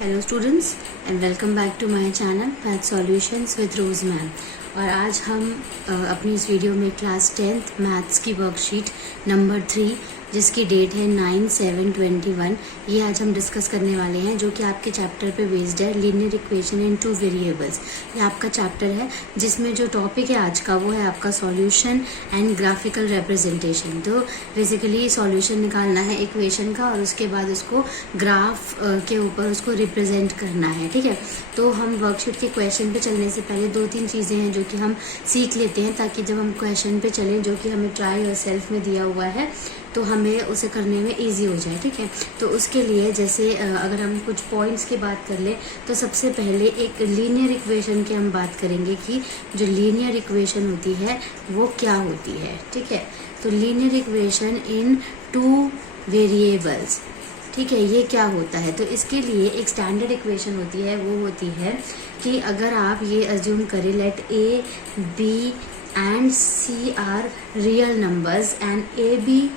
Hello students and welcome back to my channel math solutions with rose ma'am. और आज हम अपनी इस वीडियो में क्लास 10th मैथ्स की वर्कशीट नंबर 3 जिसकी डेट है 9/7/21 ये आज हम डिस्कस करने वाले हैं, जो कि आपके चैप्टर पे बेस्ड है linear equation in two variables. ये आपका चैप्टर है जिसमें जो टॉपिक है आज का वो है आपका सॉल्यूशन एंड ग्राफिकल रिप्रेजेंटेशन। तो बेसिकली सॉल्यूशन निकालना है इक्वेशन का और उसके बाद उसको ग्राफ के ऊपर उसको रिप्रेजेंट करना है। ठीक है, तो हम वर्कशीट के क्वेश्चन पे चलने से पहले 2-3 चीज़ें हैं जो कि हम सीख लेते हैं, ताकि जब हम क्वेश्चन पे चलें जो कि हमें ट्राई और सेल्फ में दिया हुआ है तो हमें उसे करने में इजी हो जाए। ठीक है, तो उसके लिए जैसे अगर हम कुछ पॉइंट्स की बात कर ले तो सबसे पहले एक लीनियर इक्वेशन की हम बात करेंगे कि जो लीनियर इक्वेशन होती है वो क्या होती है। ठीक है, तो linear equation in two variables, ठीक है, ये क्या होता है। तो इसके लिए एक स्टैंडर्ड इक्वेशन होती है, वो होती है कि अगर आप ये अज्यूम करें let A B and C are real numbers and A B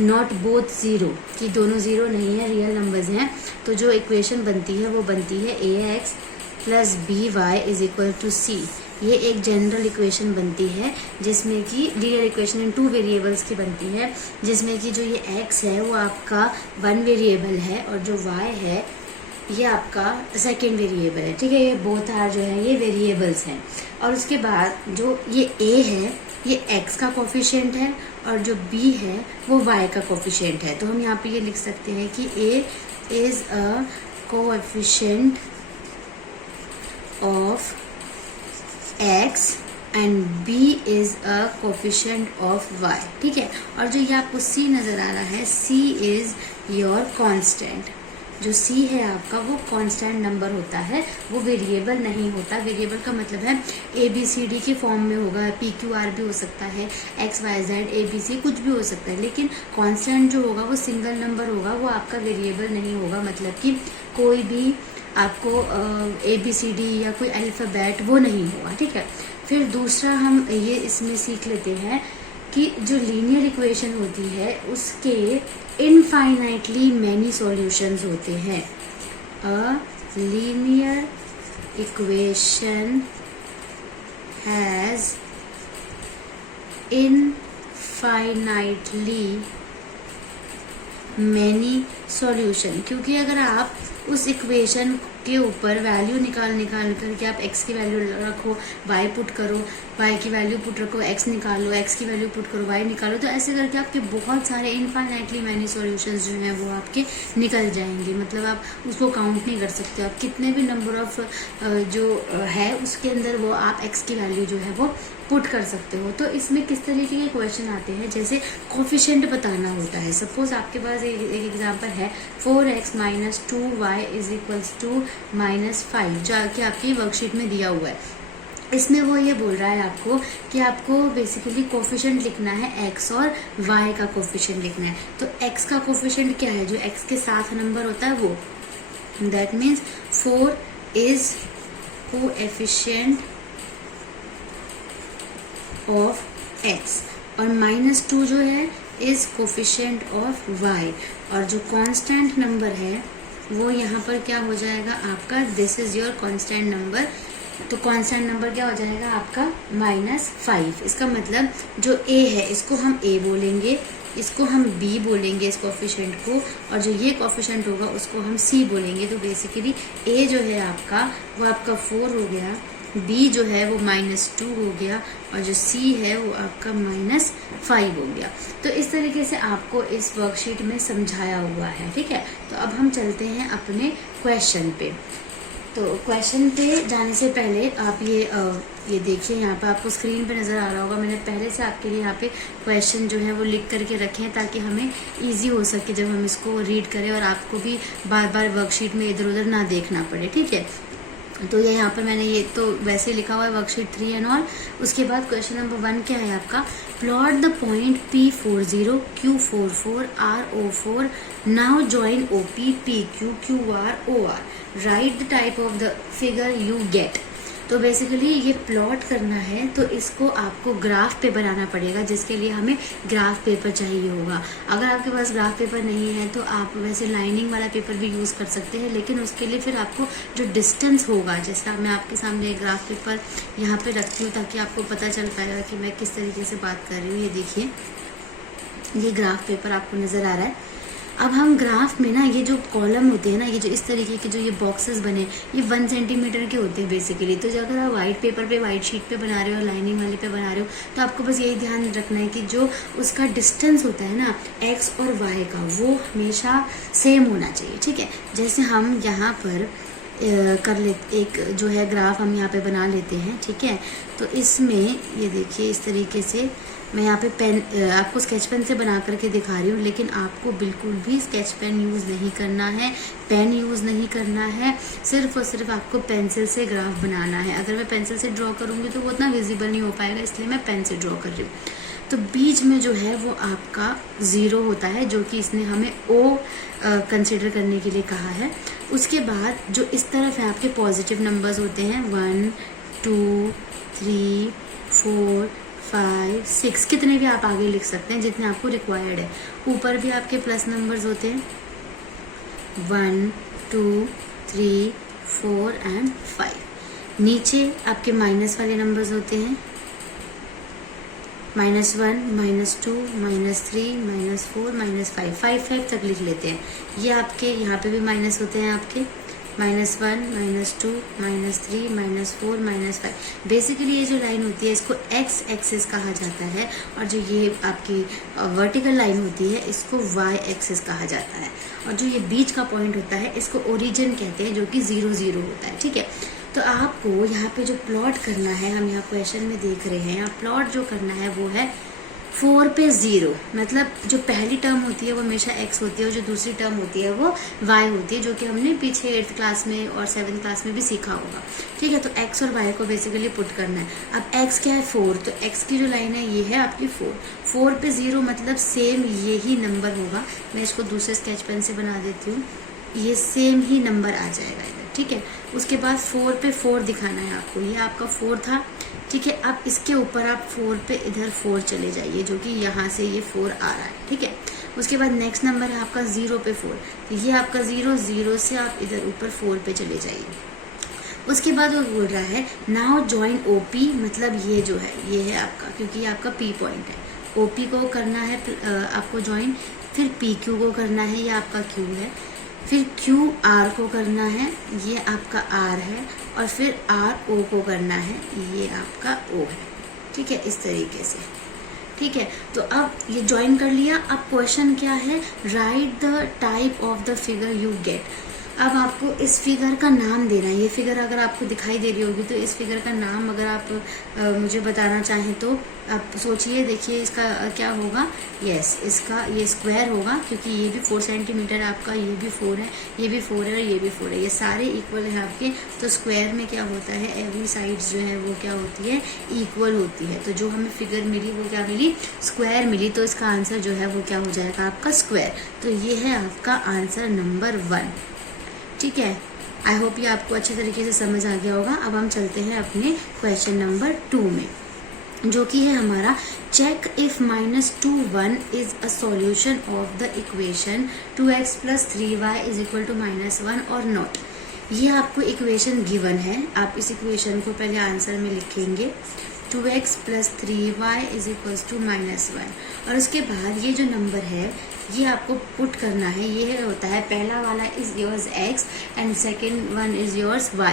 not both zero, कि दोनों ज़ीरो नहीं है, रियल नंबर्स हैं, तो जो इक्वेशन बनती है वो बनती है A X plus B Y is equal to C. ये एक जनरल इक्वेशन बनती है जिसमें कि linear equation in two variables की बनती है, जिसमें कि जो ये x है वो आपका वन वेरिएबल है और जो y है ये आपका सेकेंड वेरिएबल है। ठीक है, ये बोथ आर जो है ये वेरिएबल्स हैं। और उसके बाद जो ये a है ये x का कोफिशिएंट है और जो b है वो y का कोफिशिएंट है। तो हम यहाँ पे ये लिख सकते हैं कि a is a coefficient of x and b is a coefficient of y। ठीक है, और जो ये आपको c नजर आ रहा है c इज योर कांस्टेंट। जो c है आपका वो कांस्टेंट नंबर होता है, वो वेरिएबल नहीं होता। वेरिएबल का मतलब है ए बी सी डी के फॉर्म में होगा, पी क्यू आर भी हो सकता है, X Y Z A B C कुछ भी हो सकता है, लेकिन कांस्टेंट जो होगा वो सिंगल नंबर होगा, वो आपका वेरिएबल नहीं होगा। मतलब कि कोई भी आपको ए बी सी डी या कोई अल्फ़ाबेट वो नहीं होगा। ठीक है, फिर दूसरा हम ये इसमें सीख लेते हैं कि जो लीनियर इक्वेशन होती है उसके इनफाइनाइटली मैनी सॉल्यूशंस होते हैं। A linear equation has infinitely many solution, क्योंकि अगर आप उस इक्वेशन के ऊपर वैल्यू निकाल करके आप x की वैल्यू रखो, y पुट करो, y की वैल्यू पुट रखो, x निकालो, x की वैल्यू पुट करो, y निकालो, तो ऐसे करके आपके बहुत सारे इनफाइनाइटली मैनी सॉल्यूशंस जो हैं वो आपके निकल जाएंगे। मतलब आप उसको काउंट नहीं कर सकते, आप कितने भी नंबर ऑफ जो है उसके अंदर वो आप x की वैल्यू जो है वो पुट कर सकते हो। तो इसमें किस तरीके के क्वेश्चन आते हैं, जैसे कोफिशिएंट बताना होता है। सपोज आपके पास एक एग्जांपल है 4x minus 2y is equals to -5, जो कि आपकी वर्कशीट में दिया हुआ है। इसमें वो ये बोल रहा है आपको कि आपको बेसिकली कोफिशिएंट लिखना है x और y का कोफिशिएंट लिखना है। तो x का कोफिशिएंट क्या है, जो x के साथ नंबर होता है वो, that means 4 is coefficient of x और -2 जो है इज कोफिशिएंट ऑफ y, और जो कांस्टेंट नंबर है वो यहाँ पर क्या हो जाएगा आपका, this is your constant number. तो कांस्टेंट नंबर क्या हो जाएगा आपका -5। इसका मतलब जो a है इसको हम a बोलेंगे, इसको हम b बोलेंगे इस कोफिशिएंट को, और जो ये कोफिशिएंट होगा उसको हम c बोलेंगे। तो बेसिकली a जो है आपका वो आपका 4 हो गया, b जो है वो -2 हो गया, और जो c है वो आपका -5 हो गया। तो इस तरीके से आपको इस वर्कशीट में समझाया हुआ है। ठीक है, तो अब हम चलते हैं अपने क्वेश्चन पे। तो क्वेश्चन पे जाने से पहले आप ये देखिए, यहाँ पे आपको स्क्रीन पे नज़र आ रहा होगा, मैंने पहले से आपके लिए यहाँ पे क्वेश्चन जो है वो लिख करके रखे हैं ताकि हमें इजी हो सके जब हम इसको रीड करें और आपको भी बार बार वर्कशीट में इधर उधर ना देखना पड़े। ठीक है, तो ये यहाँ पर मैंने ये तो वैसे लिखा हुआ है वर्कशीट 3 एंड ऑल। उसके बाद क्वेश्चन नंबर 1 क्या है आपका, plot the point P40 Q44 RO4 now join OP PQ QR OR, right the type of the figure you get. तो बेसिकली ये प्लॉट करना है तो इसको आपको ग्राफ पे बनाना पड़ेगा, जिसके लिए हमें ग्राफ पेपर चाहिए होगा। अगर आपके पास ग्राफ पेपर नहीं है तो आप वैसे लाइनिंग वाला पेपर भी यूज़ कर सकते हैं, लेकिन उसके लिए फिर आपको जो डिस्टेंस होगा, जैसा मैं आपके सामने एक ग्राफ पेपर यहाँ पे रखती हूँ ताकि आपको पता चल पाएगा कि मैं किस तरीके से बात कर रही हूँ। ये देखिए, ये ग्राफ पेपर आपको नज़र आ रहा है। अब हम ग्राफ में ना ये जो कॉलम होते हैं ना, ये जो इस तरीके के जो ये बॉक्सेस बने, ये 1 सेंटीमीटर के होते हैं बेसिकली। तो जो अगर आप वाइट पेपर पे, वाइट शीट पे बना रहे हो, लाइनिंग वाले पे बना रहे हो, तो आपको बस यही ध्यान रखना है कि जो उसका डिस्टेंस होता है ना एक्स और वाई का, वो हमेशा सेम होना चाहिए। ठीक है, जैसे हम यहाँ पर कर लेते, एक जो है ग्राफ हम यहाँ पे बना लेते हैं। ठीक है, तो इसमें ये देखिए इस तरीके से मैं यहाँ पे पेन आपको स्केच पेन से बना करके दिखा रही हूँ, लेकिन आपको बिल्कुल भी स्केच पेन यूज़ नहीं करना है, पेन यूज़ नहीं करना है, सिर्फ और सिर्फ आपको पेंसिल से ग्राफ बनाना है। अगर मैं पेंसिल से ड्रॉ करूँगी तो वो उतना विजिबल नहीं हो पाएगा, इसलिए मैं पेन से ड्रॉ कर रही हूँ। तो बीच में जो है वो आपका 0 होता है, जो कि इसने हमें O कंसिडर करने के लिए कहा है। उसके बाद जो इस तरफ है आपके पॉजिटिव नंबर्स होते हैं, 1 2 3 4 5 6, कितने भी आप आगे लिख सकते हैं जितने आपको रिक्वायर्ड है। ऊपर भी आपके प्लस नंबर्स होते हैं, 1 2 3 4 एंड 5। नीचे आपके माइनस वाले नंबर्स होते हैं, -1 -2 -3 -4 -5, 5 तक लिख लेते हैं। ये आपके यहाँ पे भी माइनस होते हैं आपके, -1 -2 -3 -4 -5। बेसिकली ये जो लाइन होती है इसको एक्स एक्सिस कहा जाता है, और जो ये आपकी वर्टिकल लाइन होती है इसको वाई एक्सिस कहा जाता है, और जो ये बीच का पॉइंट होता है इसको ओरिजिन कहते हैं, जो कि 0 0 होता है। ठीक है, तो आपको यहाँ पे जो प्लॉट करना है, हम यहाँ क्वेश्चन में देख रहे हैं, यहाँ प्लॉट जो करना है वो है 4 पे 0, मतलब जो पहली टर्म होती है वो हमेशा x होती है, और जो दूसरी टर्म होती है वो y होती है, जो कि हमने पीछे 8th क्लास में और 7th क्लास में भी सीखा होगा। ठीक है, तो x और y को बेसिकली पुट करना है। अब x क्या है, 4, तो x की जो लाइन है ये है आपकी 4 पे 0 मतलब सेम यही नंबर होगा। मैं इसको दूसरे स्केच पेन से बना देती हूँ, ये सेम ही नंबर आ जाएगा इधर। ठीक है, उसके बाद 4 पे 4 दिखाना है आपको, ये आपका 4 था। ठीक है, अब इसके ऊपर आप 4 पे इधर 4 चले जाइए, जो कि यहाँ से ये 4 आ रहा है। ठीक है, उसके बाद नेक्स्ट नंबर है आपका 0 पे 4, तो ये आपका 0 से आप इधर ऊपर 4 पे चले जाइए। उसके बाद वो बोल रहा है नाउ ज्वाइन OP, मतलब ये जो है ये है आपका, क्योंकि ये आपका P पॉइंट है। OP को करना है आपको ज्वाइन, फिर PQ को करना है, ये आपका Q है, फिर QR को करना है, ये आपका R है, और फिर RO को करना है, ये आपका O है। ठीक है, इस तरीके से। ठीक है, तो अब ये ज्वाइन कर लिया। अब क्वेश्चन क्या है, right the type of the figure you get. अब आपको इस फिगर का नाम देना है। ये फिगर अगर आपको दिखाई दे रही होगी तो इस फिगर का नाम अगर आप मुझे बताना चाहें तो आप सोचिए, देखिए इसका क्या होगा। यस, इसका ये स्क्वायर होगा, क्योंकि ये भी 4 सेंटीमीटर आपका, ये भी 4 है, ये भी 4 है और ये भी 4 है, ये सारे इक्वल है आपके। तो स्क्वायर में क्या होता है, एवरी साइड्स जो है वो क्या होती है, इक्वल होती है। तो जो हमें फिगर मिली वो क्या मिली, स्क्वायर मिली। तो इसका आंसर जो है वो क्या हो जाएगा, आपका स्क्वायर। तो ये है आपका आंसर नंबर 1। ठीक है, आई होप ये आपको अच्छे तरीके से समझ आ गया होगा। अब हम चलते हैं अपने क्वेश्चन नंबर 2 में, जो कि है हमारा check if -2 1 is a solution of the equation 2x + 3y = -1 और नॉट। ये आपको इक्वेशन गिवन है, आप इस इक्वेशन को पहले आंसर में लिखेंगे, 2x + 3y = -1, और उसके बाद ये जो नंबर है ये आपको पुट करना है। ये होता है पहला वाला is yours x and second one is yours y।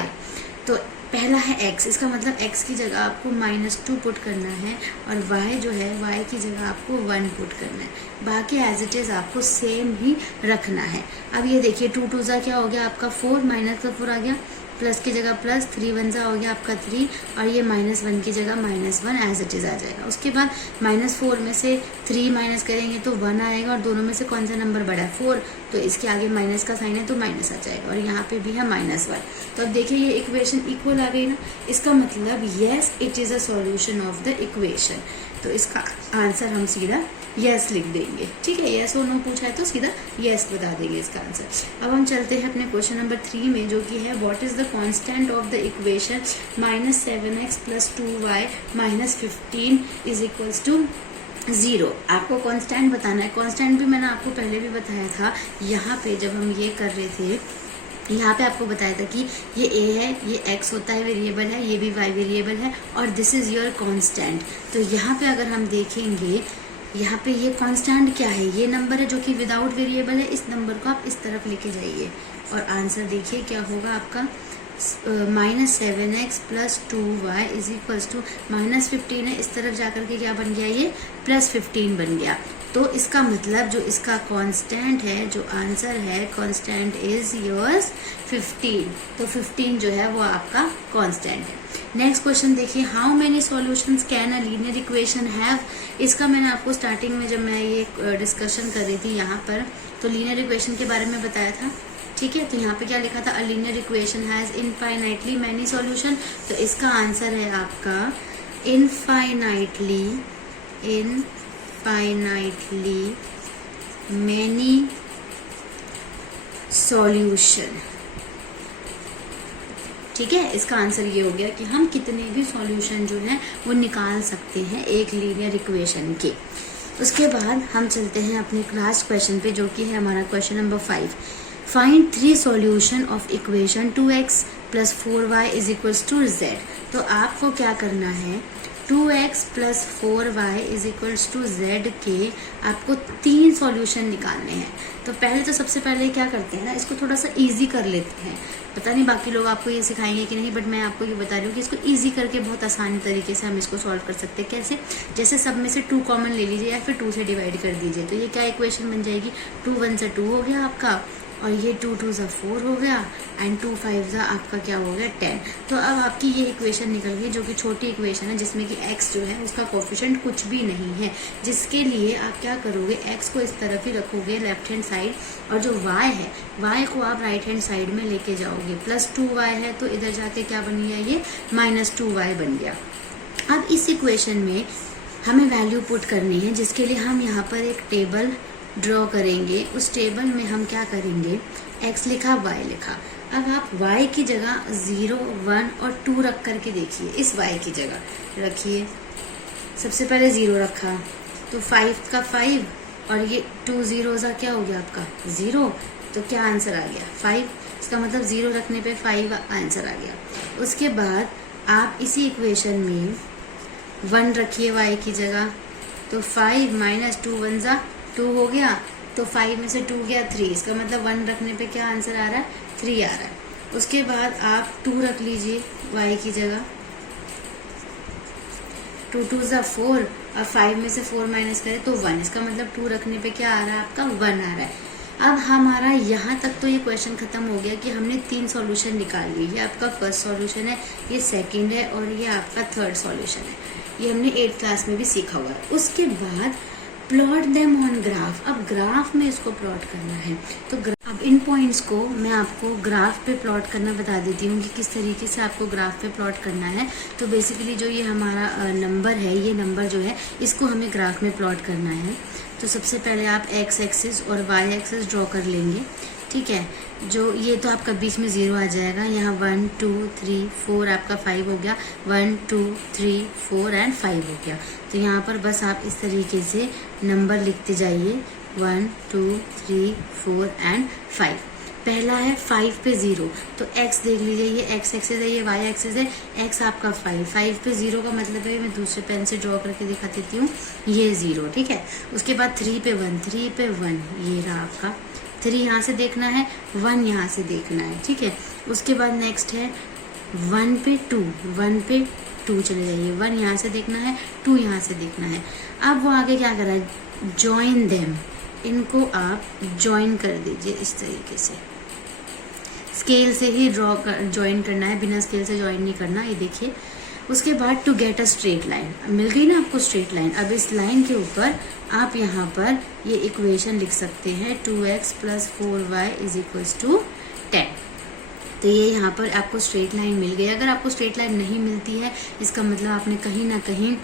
तो पहला है x, इसका मतलब x की जगह आपको -2 पुट करना है, और y जो है y की जगह आपको 1 पुट करना है। बाकी एज इट इज़ आपको सेम ही रखना है। अब ये देखिए 2 2 जा क्या हो गया आपका 4, -4 आ गया, प्लस की जगह प्लस, 3 1 जा हो गया आपका 3, और ये -1 की जगह -1 एज इट इज़ आ जाएगा। उसके बाद -4 में से 3 माइनस करेंगे तो 1 आएगा, और दोनों में से कौन सा नंबर बड़ा है, 4, तो इसके आगे माइनस का साइन है तो माइनस आ जाएगा, और यहाँ पे भी है -1। तो अब देखिए ये इक्वेशन इक्वल आ गई ना, इसका मतलब yes it is a solution of the equation. तो इसका आंसर हम सीधा यस लिख देंगे, ठीक है। यस और नो पूछा है तो सीधा यस बता देंगे इसका आंसर। अब हम चलते हैं अपने क्वेश्चन नंबर 3 में, जो कि है what is the constant of the equation -7x + 2y - 15 = 0। आपको कांस्टेंट बताना है। कांस्टेंट भी मैंने आपको पहले भी बताया था, यहाँ पे जब हम ये कर रहे थे, यहाँ पे आपको बताया था कि ये a है, ये x होता है वेरिएबल है, ये भी y वेरिएबल है, और दिस इज योर कांस्टेंट। तो यहाँ पे अगर हम देखेंगे, यहाँ पे ये कांस्टेंट क्या है, ये नंबर है जो कि विदाउट वेरिएबल है। इस नंबर को आप इस तरफ लेके जाइए और आंसर देखिए क्या होगा आपका। -7x + 2y = -15 है। इस तरफ जाकर के क्या बन गया, ये +15 बन गया। तो इसका मतलब जो इसका कांस्टेंट है, जो आंसर है, कांस्टेंट इज योर्स 15। तो 15 जो है वो आपका कांस्टेंट है। नेक्स्ट क्वेश्चन देखिए, how many solutions can a linear equation have. इसका मैंने आपको स्टार्टिंग में जब मैं ये डिस्कशन कर रही थी यहाँ पर, तो लीनियर इक्वेशन के बारे में बताया था, ठीक है। तो यहाँ पे क्या लिखा था, a linear equation has infinitely many solution. तो इसका आंसर है आपका इनफाइनाइटली मैनी सॉल्यूशन, ठीक है। इसका आंसर ये हो गया कि हम कितने भी सॉल्यूशन जो है वो निकाल सकते हैं एक लीनियर इक्वेशन के। उसके बाद हम चलते हैं अपने लास्ट क्वेश्चन पे, जो कि है हमारा question number 5। Find 3 solution of equation 2x + 4y = z। तो आपको क्या करना है, 2x + 4y = z के आपको 3 सॉल्यूशन निकालने हैं। तो पहले तो सबसे पहले क्या करते हैं ना, इसको थोड़ा सा इजी कर लेते हैं। पता नहीं बाकी लोग आपको ये सिखाएंगे कि नहीं, बट मैं आपको ये बता रही हूँ कि इसको इजी करके बहुत आसानी तरीके से हम इसको सॉल्व कर सकते हैं। कैसे, जैसे सब में से 2 कॉमन ले लीजिए या फिर 2 से डिवाइड कर दीजिए। तो ये क्या इक्वेशन बन जाएगी, 2 1 से 2 हो गया आपका, और ये 2 2 से 4 हो गया, एंड 2 5 से आपका क्या हो गया 10। तो अब आपकी ये इक्वेशन निकल गई, जो कि छोटी इक्वेशन है, जिसमें कि x जो है उसका कोफिशिएंट कुछ भी नहीं है। जिसके लिए आप क्या करोगे, x को इस तरफ ही रखोगे लेफ्ट हैंड साइड, और जो y है, y को आप राइट हैंड साइड में लेके जाओगे। +2y है तो इधर जाके क्या बन गया, ये -2y बन गया। अब इस इक्वेशन में हमें वैल्यू पुट करनी है, जिसके लिए हम यहाँ पर एक टेबल ड्रॉ करेंगे। उस टेबल में हम क्या करेंगे, x लिखा, y लिखा। अब आप y की जगह 0 1 और 2 रख करके देखिए, इस y की जगह रखिए। सबसे पहले 0 रखा तो 5 का 5, और ये 2 0 सा क्या हो गया आपका 0। तो क्या आंसर आ गया 5। इसका मतलब 0 रखने पे 5 आंसर आ गया। उसके बाद आप इसी इक्वेशन में 1 रखिए y की जगह, तो 5 - 2 1 सा 2 हो गया, तो 5 में से 2 गया 3। इसका मतलब 1 रखने पे क्या आंसर आ रहा है, 3 आ रहा है। उसके बाद आप 2 रख लीजिए y की जगह, 2 2 सा 4, और 5 में से 4 माइनस करें तो 1। इसका मतलब 2 रखने पे क्या आ रहा है आपका 1 आ रहा है। अब हमारा यहाँ तक तो ये क्वेश्चन खत्म हो गया कि हमने 3 सॉल्यूशन निकाल लिए। ये आपका फर्स्ट सॉल्यूशन है, ये सेकंड है, और ये आपका थर्ड सॉल्यूशन है। ये हमने 8th क्लास में भी सीखा हुआ है। उसके बाद प्लॉट देम ऑन ग्राफ। अब ग्राफ में इसको प्लॉट करना है। तो अब इन पॉइंट्स को मैं आपको ग्राफ पे प्लॉट करना बता देती हूँ कि किस तरीके से आपको ग्राफ पे प्लॉट करना है। तो बेसिकली जो ये हमारा नंबर है, ये नंबर जो है इसको हमें ग्राफ में प्लॉट करना है। तो सबसे पहले आप x एक्सिस और y एक्सिस ड्रॉ कर लेंगे, ठीक है। जो ये तो आपका बीच में 0 आ जाएगा। यहाँ 1 2 3 4 आपका 5 हो गया, 1 2 3 4 एंड 5 हो गया। तो यहाँ पर बस आप इस तरीके से नंबर लिखते जाइए, 1 2 3 4 एंड 5। पहला है 5 पे 0, तो x देख लीजिए, ये x एक्सिस है, ये y एक्सिस है। x आपका 5 पे 0 का मतलब है, मैं दूसरे पेन से ड्रॉ करके दिखा देती हूँ, ये 0, ठीक है। उसके बाद 3 पे 1, ये रहा आपका 3 यहाँ से देखना है, 1 यहाँ से देखना है, ठीक है। उसके बाद नेक्स्ट है 1 पे 2 चले जाइए, 1 यहाँ से देखना है, 2 यहाँ से देखना है। अब वो आगे क्या कर रहा है, जॉइन देम, इनको आप जॉइन कर दीजिए इस तरीके से। स्केल से ही जॉइन करना है, बिना स्केल से जॉइन नहीं करना, ये देखिए। उसके बाद to get a straight line, मिल गई ना आपको स्ट्रेट लाइन। अब इस लाइन के ऊपर आप यहाँ पर ये इक्वेशन लिख सकते हैं, 2x + 4y = 10। तो ये यहाँ पर आपको स्ट्रेट लाइन मिल गई। अगर आपको स्ट्रेट लाइन नहीं मिलती है, इसका मतलब आपने कहीं ना कहीं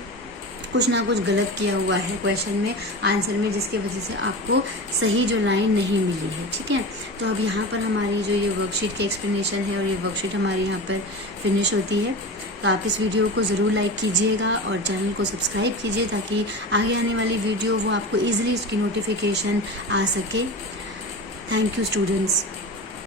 कुछ ना कुछ गलत किया हुआ है क्वेश्चन में, आंसर में, जिसकी वजह से आपको सही जो लाइन नहीं मिली है। ठीक है, तो अब यहाँ पर हमारी जो ये वर्कशीट की एक्सप्लेनेशन है और ये वर्कशीट हमारी यहाँ पर फिनिश होती है। तो आप इस वीडियो को ज़रूर लाइक कीजिएगा और चैनल को सब्सक्राइब कीजिए ताकि आगे आने वाली वीडियो वो आपको ईजिली उसकी नोटिफिकेशन आ सके। Thank you students.